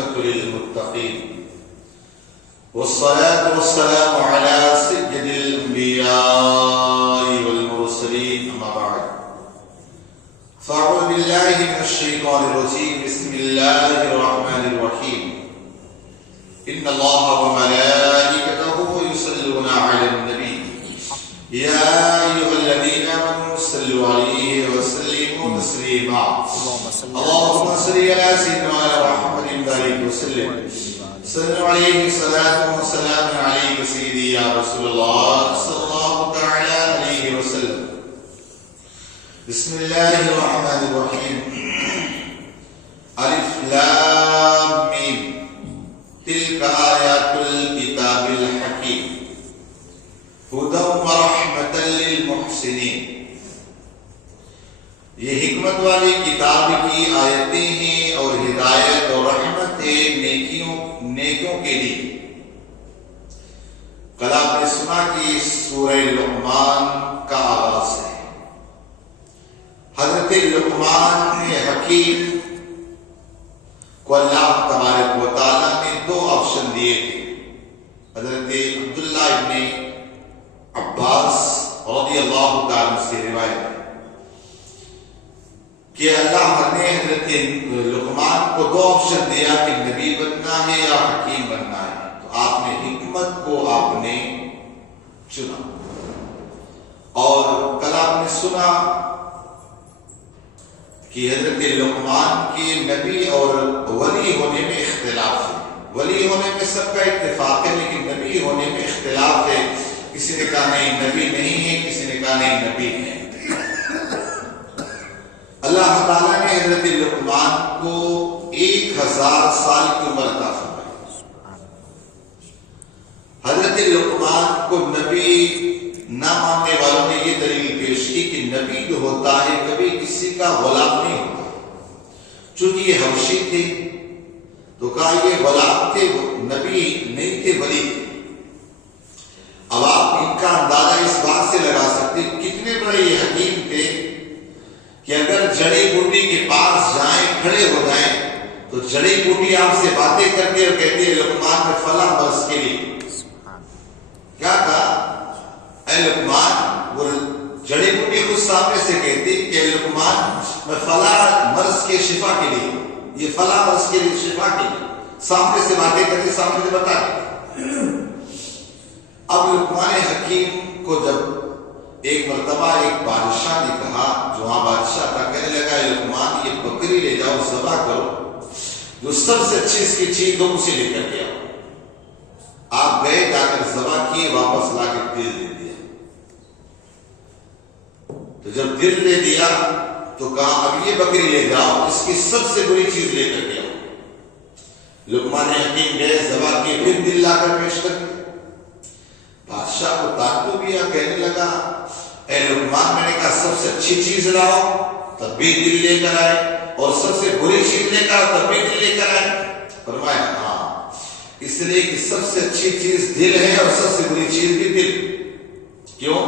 والعاقبة للمتقين والصلاة والسلام على سيد الأنبياء والمرسلين أما بعد فأعوذ بالله من الشيطان الرجيم بسم الله الرحمن الرحيم إن الله وملائكته يصلون على النبي يا أيها الذين آمنوا صلوا عليه وسلموا تسليما اللهم صل على سيدنا محمد وبارك وسلم صلوا عليه صلاة وسلام عليك سيدي يا رسول الله صلى الله تعالى عليه وسلم بسم الله الرحمن الرحيم ألف لام ميم تلك آيات الكتاب الحكيم هدى ورحمة للمحسنين یہ حکمت والی کتاب کی آیتیں ہیں اور ہدایت اور رحمت ہے نیکیوں کے لیے۔ کل آپ نے سنا کہ سورہ لقمان کا آغاز ہے۔ حضرت لقمان حکیم کو اللہ تبارک و تعالیٰ نے دو آپشن دیے تھے۔ حضرت عبداللہ ابن عباس رضی اللہ تعالیٰ سے روایت ہے کہ اللہ نے حضرت لقمان کو دو آپشن دیا کہ نبی بننا ہے یا حکیم بننا ہے، تو آپ نے حکمت کو آپ نے چنا۔ اور کل آپ نے سنا کہ حضرت لقمان کے نبی اور ولی ہونے میں اختلاف ہے۔ ولی ہونے میں سب کا اتفاق ہے، لیکن نبی ہونے میں اختلاف ہے۔ کسی نے کہا نہیں نبی نہیں ہے، کسی نے کہا نہیں نبی ہے۔ اللہ تعالیٰ نے حضرت لقمان کو 1000 سال کی عمر عطا فرمائی۔ حضرت لقمان کو نبی نہ ماننے والوں نے یہ دلیل پیش کی کہ نبی جو ہوتا ہے کبھی کسی کا غلام نہیں ہوتا۔ چونکہ یہ حبشی تھے تو کہا یہ غلام تھے، نبی نہیں تھے، ولی تھے۔ اب آپ ان کا اندازہ اس بات سے لگا سکتے کتنے بڑے یہ حکیم تھے کہ اگر جڑی بوٹی کے پاس جائیں، کھڑے ہو جائیں، تو جڑی بوٹی آپ سے باتیں کرتی اور کہتی ہے لقمان میں فلاں مرض کے لیے کیا کہا؟ اے لقمان، وہ جڑی بوٹی خود سامنے سے کہتی کہ لقمان میں فلاں مرض کے شفا کے لیے، یہ فلاں مرض کے لیے شفا کے لیے سامنے سے باتیں کرتی، سامنے سے بتا۔ اب لقمان حکیم کو جب ایک مرتبہ ایک بادشاہ نے کہا، جو وہاں بادشاہ تھا، کہنے لگا لقمان یہ بکری لے جاؤ، ذبح کرو، جو سب سے اچھی اس کی چیز دو اسے لے کر کے آؤ۔ آپ گئے، جا کر ذبح کیے، واپس لا کے دل دے دیا۔ تو جب دل دے دیا تو کہا اب یہ بکری لے جاؤ، اس کی سب سے بڑی چیز لے کر کے آؤ۔ لقمان حکیم گئے، ذبح کیے، پھر دل لا کر پیش کر دیا۔ بادشاہ کو تعجب کیا، کہنے لگا اے لقمان، میں نے کہا سب سے اچھی چیز لاؤ، تب بھی دل لے کر آئے، اور سب سے بری چیز لے کر تب بھی دل لے کر آئے۔ فرمایا ہاں، اس لیے کہ سب سے اچھی چیز دل ہے اور سب سے بری چیز بھی دل۔ کیوں؟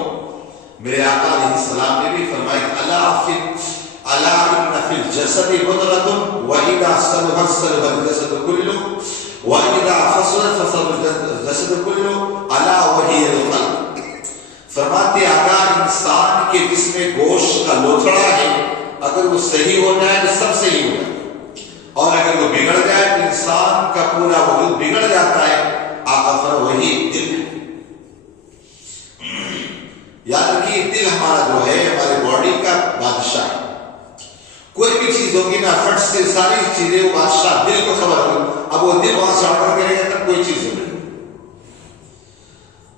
میرے آقا علیہ السلام نے بھی فرمایا الا ان فی الجسد مضغۃ واذا صلحت صلح الجسد کلہ واذا فسدت فسد الجسد کلہ الا وہی القلب۔ فرماتے آقا انسان کے جسم میں گوشت کا لوتھڑا ہے، اگر وہ صحیح ہو جائے تو سب صحیح ہو جائے، اور اگر وہ بگڑ جائے تو انسان کا پورا وجود بگڑ جاتا ہے۔ آقا فرمایا وہی دل ہے۔ یاد رکھیے دل ہمارا جو ہے ہمارے باڈی کا بادشاہ ہے۔ کوئی بھی چیز ہوگی نا، فٹ سے ساری چیزیں وہ بادشاہ دل کو خبر ہو، اب وہ دل وہاں سے آرڈر کرے گا تب کوئی چیز ہوگی۔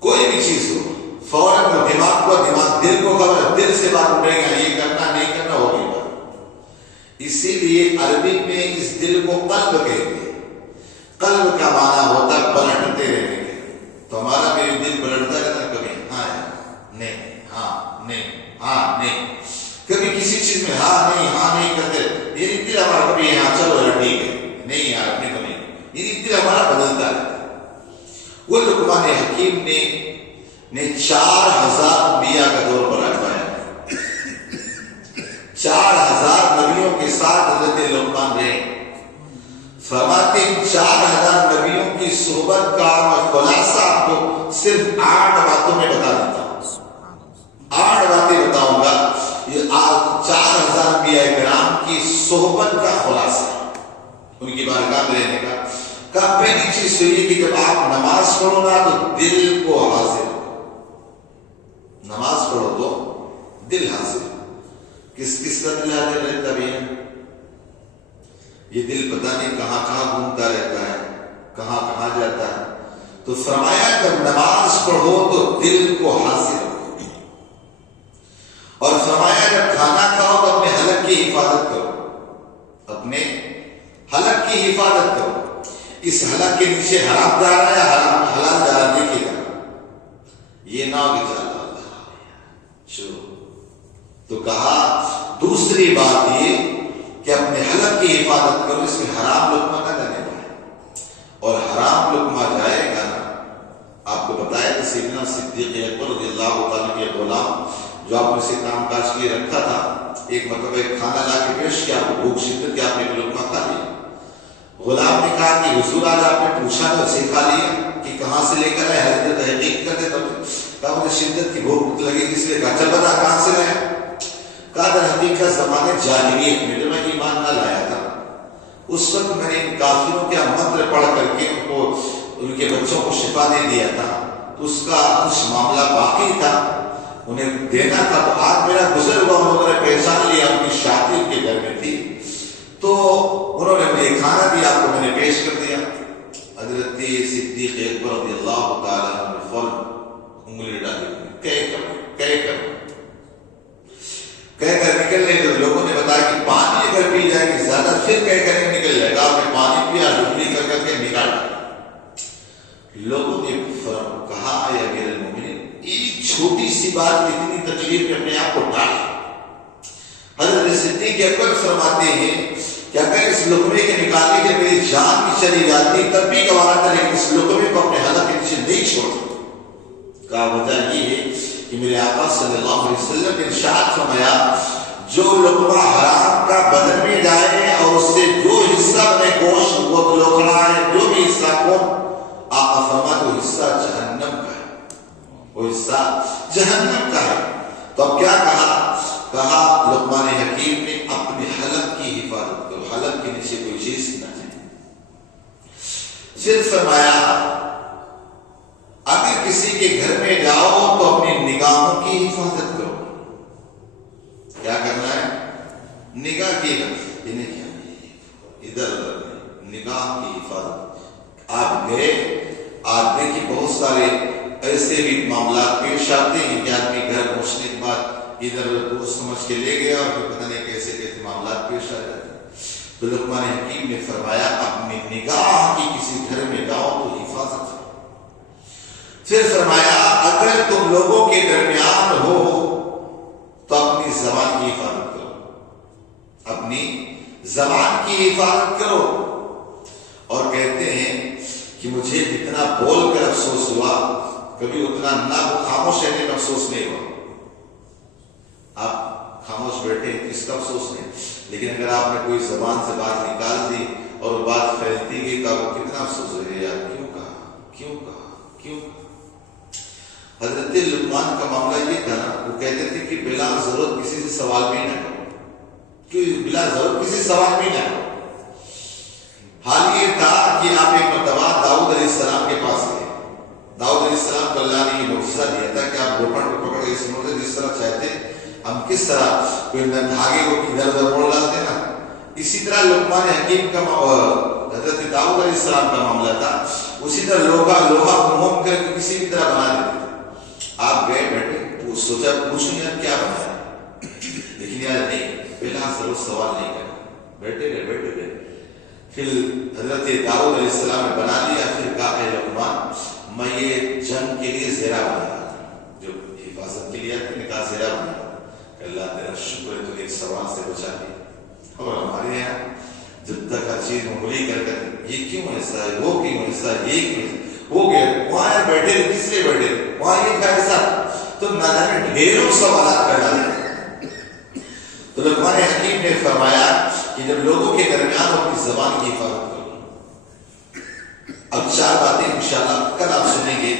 کوئی بھی چیز ہو فوراً دماغ دل کو خبر ہے، دل سے بات اٹھے گا، یہ کرنا نہیں کرنا ہوگی بات۔ اسی لیے عربی میں اس دل کو قلب کہتے ہیں۔ قلب کا معنی ہوتا ہے پلٹتے رہنے کے، تو ہمارا میرے دل پلٹتا رہتا ہے، کبھی ہاں نہیں، ہاں نہیں، ہاں نہیں، کبھی کسی چیز میں ہاں نہیں کرتے، یہ دل ہمارا کبھی ہاں چلو ٹھیک ہے، نہیں یار نہیں تو نہیں، یہ دل ہمارا بدلتا ہے۔ وہ لقمان حکیم نے 4000 انبیاء کا دور پر رکھوایا، 4000 نبیوں کے ساتھ حضرت لقمان رہے۔ فرماتے 4000 نبیوں کی صحبت کا میں خلاصہ آپ کو صرف 8 باتوں میں بتا دیتا ہوں. 8 باتیں بتاؤں گا. یہ 4000 انبیاء کرام کی صحبت کا خلاصہ ان کی بارگاہ میں رہنے کا پہلی چیز تو یہ کہ جب آپ نماز پڑھو نا تو دل کو حاضر ہو. نماز پڑھو تو دل حاضر ہو. کس کس کا دل حاضر رہتا بھی ہے؟ یہ دل پتہ نہیں کہاں کہاں گھومتا رہتا ہے, کہاں کہاں جاتا ہے. تو فرمایا جب نماز پڑھو تو دل کو حاضر رکھو, اور فرمایا جب کھانا کھاؤ تو اپنے حلق کی حفاظت کرو. اپنے حلق کی حفاظت کرو. اس حلق کے نیچے حرام جا رہا ہے یا حلال جا رہا ہے دیکھیے گا. یہ نہ ہو کہ شروع. تو کہا دوسری بات یہ کہ اپنے حلق کی حفاظت کرو, اس میں حرام لقمہ نہ جانے پائے. اور حرام لقمہ جائے گا نا, آپ کو بتایا کہ سیدنا صدیق اکبر رضی اللہ تعالیٰ کے غلام جو آپ نے سے کام کاج کے لیے رکھا تھا, ایک مرتبہ ایک کھانا لا کے پیش کیا, آپ کو بھوک شدت کے آپ نے ایک لقمہ کھا لیا. غلام نے کہا کہ حضور آج آپ نے پوچھا تو اسے کھا لیا کہ کہاں سے لے کر آئے, حضرت تحقیق کر دے. تب کہا مجھے شدت کی بھوک لگے اس لیے کہا چل بتا کہاں سے لائے. کہا در حقیقت زمانے جاہلیت میں جب میں ایمان نہ لایا تھا اس وقت میں نے ان کافروں کے منتر پڑھ کر کے ان کے بچوں کو شفا دے دیا تھا, تو اس کا کچھ معاملہ باقی تھا انہیں دینا تھا. تو آج میرا گزر ہوا, انہوں نے پہچان لیا, ان کی شادی ان کے گھر میں تھی تو انہوں نے مجھے کھانا دیا, آپ کو میں نے پیش کر دیا. حضرت صدیق اکبر رضی اللہ تعالیٰ نے فوراً انگلی ڈالی, کہہ کر نکلنے. تو لوگوں نے بتایا کہ پانی اگر پی جائے گی زیادہ پھر کہہ کر نکل جائے گا. آپ نے پانی پیا, ڈبلی کر کے نکالا. لوگوں نے کہا اے امیر المومنین, ایک چھوٹی سی بات اتنی تکلیف میں اپنے آپ کو ڈال. حضرت صدیق اکبر فرماتے ہیں کہ اگر اس لقمے کے نکالنے کے میری جان بھی چلی جاتی تب بھی گوارا تھا, لیکن اس لقمے کو اپنے حلق کے نیچے نہیں چھوڑ. کا وجہ یہ ہے کہ میرے آقا صلی اللہ علیہ وسلم نے ارشاد فرمایا جو لقمہ حرام کا بدن میں جائے اور اس سے جو حصہ میں گوشت وہ لوکڑا ہے, جو بھی حصہ کون, آقا فرماتے وہ حصہ جہنم کا ہے, وہ حصہ جہنم کا ہے. تو اب کیا کہا لقمان حکیم نے اپنے حلق کی حفاظت کرو, حلق کے نیچے کوئی چیز نہ جائے. پھر فرمایا اگر کسی کے گھر میں جاؤ تو اپنی نگاہوں کی حفاظت کرو. کیا کرنا ہے؟ نگاہ کی ادھر ادھر نگاہ کی حفاظت. آپ گئے, آپ دیکھیں بہت سارے ایسے بھی معاملات پیش آتے ہیں کہ آدمی گھر پہنچنے کے بعد ادھر ادھر سمجھ کے لے گیا اور پھر پتہ نہیں کیسے کیسے معاملات پیش آ جاتے ہیں. تو لقمان حکیم نے فرمایا اپنی نگاہ کی کسی گھر میں جاؤ تو حفاظت کرو. پھر فرمایا اگر تم لوگوں کے درمیان ہو تو اپنی زبان کی حفاظت کرو, اپنی زبان کی حفاظت کرو. اور کہتے ہیں کہ مجھے جتنا بول کر افسوس ہوا کبھی اتنا نہ خاموش رہنے کا افسوس نہیں ہوا. آپ خاموش بیٹھے اس کا افسوس نہیں, لیکن اگر آپ نے کوئی زبان سے بات نکال دی اور وہ بات پھیلتی گئی تو آپ کو کتنا افسوس ہو گیا, یار کیوں کہا. حضرت لقمان کا معاملہ یہ تھا نا, وہ کہتے تھے کہ بلا ضرورت کسی سے سوال بھی نہ کرو, بلا ضرورت کسی سوال بھی نہ کرو. حال یہ تھا کہ آپ ایک مرتبہ داؤد علیہ السلام کے پاس گئے. داؤد علیہ السلام کو اللہ نے یہ معجزہ دیا تھا کہ آپ لوٹن کو پکڑ کے سنوتے جس طرح چاہتے ہم کس طرح کوئی دھاگے کو ادھر ادھر موڑ ڈالتے نا, اسی طرح لقمان حکیم کا حضرت داؤد علیہ السلام کا معاملہ تھا. اسی طرح لوہا کو موم کر کے کسی بھی طرح بنا دیتے. آپ گئے بیٹھے, سوچا پوچھیں یار کیا بنایا, لیکن یار نہیں, بلا ضرور سوال نہیں کرنا, بیٹھے گئے. پھر حضرت داؤد علیہ السلام نے بنا لیا. پھر کہا اے لقمان میں یہ جنگ کے لیے زیرہ بنا رہا تھا, جو حفاظت کے لیے نکاح زیرہ بنا رہا تھا. اللہ تیرا شکر ہے تو ایک سوال سے بچا لیا. اور ہمارے یہاں جب تک ہر چیز معمولی کر یہ کیوں ایسا ہے, وہ کیوں ایسا ہے, یہ کیوں ہو گیا, وہاں بیٹھے کس لیے بیٹھے, وہاں یہ کیا ایسا, تو نہ جانے ڈھیروں سوالات کر ڈالے. تو لقمان حکیم نے فرمایا کہ جب لوگوں کے درمیان اپنی زبان کی حفاظت کرو, اب 4 باتیں انشاءاللہ کل آپ سنیں گے.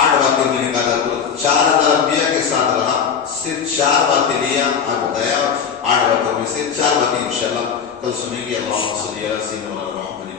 8 باتیں میں نے کہا تھا 4000 انبیاء کے ساتھ رہا, صرف 4 باتیں لیا آپ بتایا, 8 باتوں میں سے 4 باتیں انشاءاللہ کل سنیں گے. اللہم صلی علی سیدنا محمد